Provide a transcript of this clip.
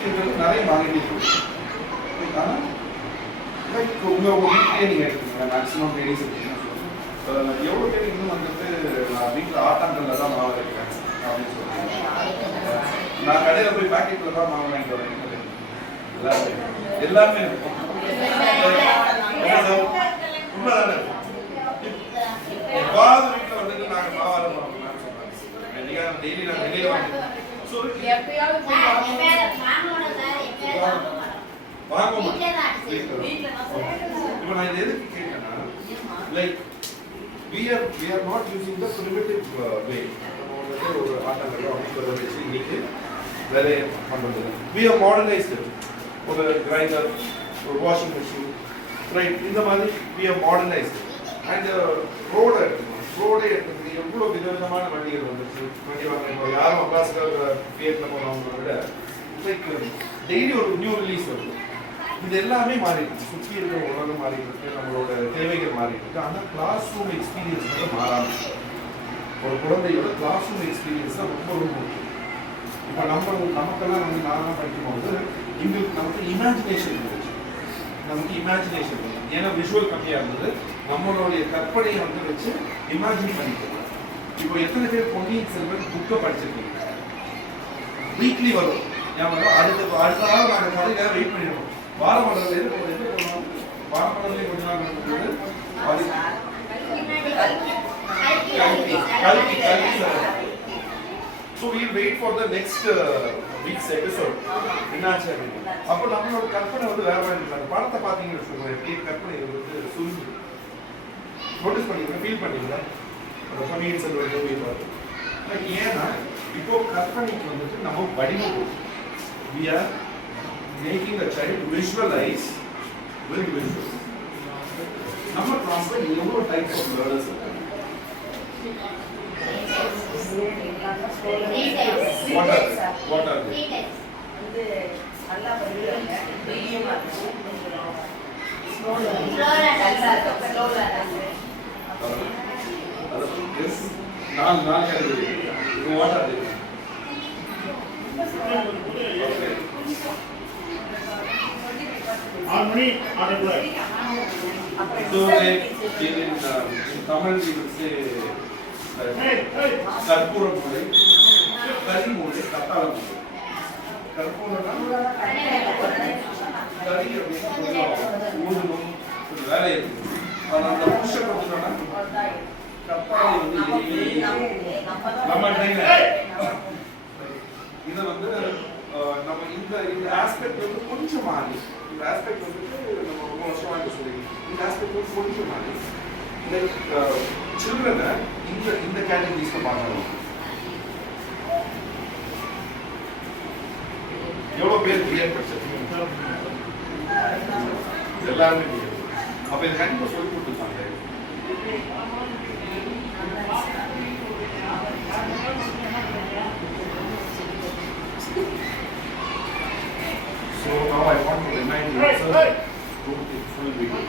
சுற்றிங்கிறது நிறைய மாறிட்டு இருக்கு. ஆனால் லைக் உங்கள் வீட்டிலே நீங்கள் எடுத்துக்கோங்க, மேக்ஸிமம் லேடிஸ் எடுத்தீங்கன்னா எவ்வளோ பேர் இன்னும் வந்துட்டு நான் வீட்டில் ஆட்டாங்கல்ல தான் மாவு வைக்கிறேன் அப்படின்னு சொல்லுவாங்க. நான் கடையில் போய் பேக்கெட்டில் தான் மாவு வாங்கிட்டு வரேன். எல்லாமே இருக்கும். உண்மைதானே? எவ்வாறு வீட்டில் வந்துட்டு நாங்கள் மாவால பண்ணுவோம் சொன்னாங்க. டெய்லி நாங்கள் வெளியே வாங்கிட்டு இப்போ நான் இது எதுக்கு கேட்டேன்னா, like we are not using the primitive way. ஒரு ஆட்டாங்கல்ல அப்படிங்கிறத வச்சு இன்னைக்கு வேலையை பண்ணுறது. we are modernized it. ஒரு கிரைண்டர், ஒரு வாஷிங் மிஷின், ரைட், இந்த மாதிரி we are modernized it. and ரோடை எடுத்துக்கிட்டு எவ்வளோ விதவிதமான வண்டிகள் வந்துச்சு. வண்டி வாங்க யாரும் அம்பாசிடர் பிஎட்ல போனவங்க விட லைக் டெய்லி ஒரு நியூ ரிலீஸ் வருது. இது எல்லாமே மாறிடுது. சுற்றி இருக்கிற உலகம் மாறிட்டு, நம்மளோட தேவைகள் மாறிட்டு, ஆனால் கிளாஸ் ரூம் எக்ஸ்பீரியன்ஸ் வந்து மாறாமல் ஒரு குழந்தையோட கிளாஸ் ரூம் எக்ஸ்பீரியன்ஸ் தான் ரொம்ப ரொம்ப முக்கியம். இப்போ நமக்கெல்லாம் வந்து நான்லாம் படிக்கும்போது நமக்கு இமேஜினேஷன் இருந்துச்சு. ஏன்னா விஷுவல் கம்மியாக இருந்தது. நம்மளுடைய கற்பனையை வந்து வச்சு இமேஜின் பண்ணிக்கலாம். இப்போ எத்தனை பேர் பொன்னியின் செல்வன் புக்கை படிச்சிருக்கீங்க? வீக்லி வரும். அடுத்த நாள் நாங்கள் கதைக்காக வெயிட் பண்ணிடுவோம். வாரமலர்லேயே கொஞ்ச நாள் நடக்கும்போது so we'll wait for the next week's episode. என்னாச்சு அப்படின்னு அப்போ நம்மளோட கற்பனை வந்து வேற மாதிரி இருக்காது. படத்தை பார்த்தீங்கன்னு வச்சுக்கோங்க, எப்படி கற்பனை வந்து சுருங்கி நோட்டீஸ் பண்ணிக்கிறேன், ஃபீல் பண்ணிக்கிறேன். பொன்னியின் செல்வன் மூவி பார்த்து ஏன்னா இப்போ கற்பனைக்கு வந்துட்டு நம்ம வடிவம் we are making a child visualize with visual. நம்ம கிளாஸ்ல எவ்வளவு டைப்ஸ் ஆஃப் லேர்னர்ஸ் இருக்காங்க? What are they? இது நல்லா படிக்கிறாங்க, மீடியமா இருக்கு, ஸ்லோ நான் கேட்டது what are they? So in Tamil we would say கற்பூர மூளை, கரி மூளை, கத்தாழ மூளை. கற்பூரம்னா கரி அப்படின்னு ஊதணும், ஒரு வேலை இருக்கு. ஆனால் அந்த புஷை கொடுத்தோம்னா கத்தாழை வந்து நம்ம இதை வந்து நம்ம இந்த ஆஸ்பெக்ட் வந்து கொஞ்சம் மாறி, இந்த ஆஸ்பெக்ட் வந்துட்டு நம்ம ரொம்ப வருஷமாக சொல்லி இந்த ஆஸ்பெக்ட் வந்து கொஞ்சம் மாறி இந்த சில்ட்ரனை இந்த கேட்டகரிஸ்ல பார்க்கணும். எவ்வளோ பேர் பிஎட் படிச்சிருக்கீங்க? எல்லாருமே பிஎட். அப்போ இது கண்டிப்பாக சொல்லி கொடுத்துருக்காங்க. So now I want to remind you, sir, go to the full video.